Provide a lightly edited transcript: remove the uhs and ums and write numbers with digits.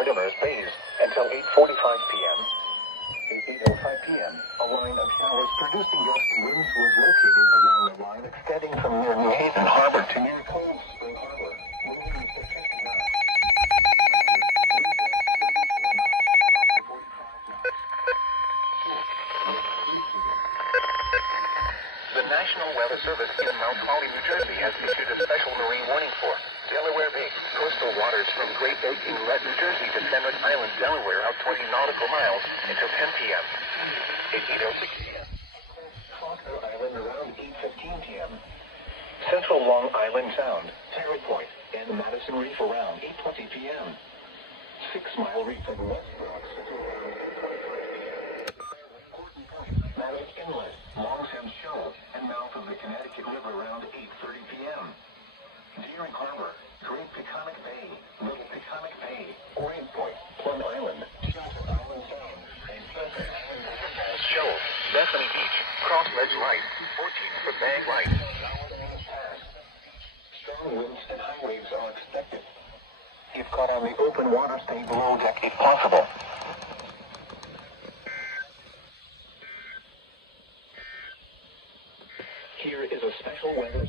Artemis Bays until 8:45 p.m. At 8:05 p.m., a line of showers producing gusty winds was located along the line extending from near New Haven Harbor to near Cold Spring Harbor, moving to 50 knots. The National Weather Service in Mount Holly, New Jersey has issued a special marine warning for Delaware Bay. Coastal waters from Great Bay Inlet, New Jersey to Fenwick Island, Delaware out 20 nautical miles until 10 p.m. At 8:06 p.m. Faulkner Island around 8:15 p.m. Central Long Island Sound, Terry Point, and Madison Reef around 8:20 p.m. 6 Mile Reef and West Rocks to around 8:25 p.m. Maddox Inlet, Longsham Shoal, and mouth of the Connecticut River around 8:30 p.m. Deering Harbor, Great Peconic Bay, Little Peconic Bay, Orient Point, Plum Island, Shelter Island Sound, and Pleasant Island Shoal, Bethany Beach, Cross Ledge Light, 14 for Bag Light. Strong winds and high waves are expected. If caught on the open water, stay below deck if possible. Here is a special weather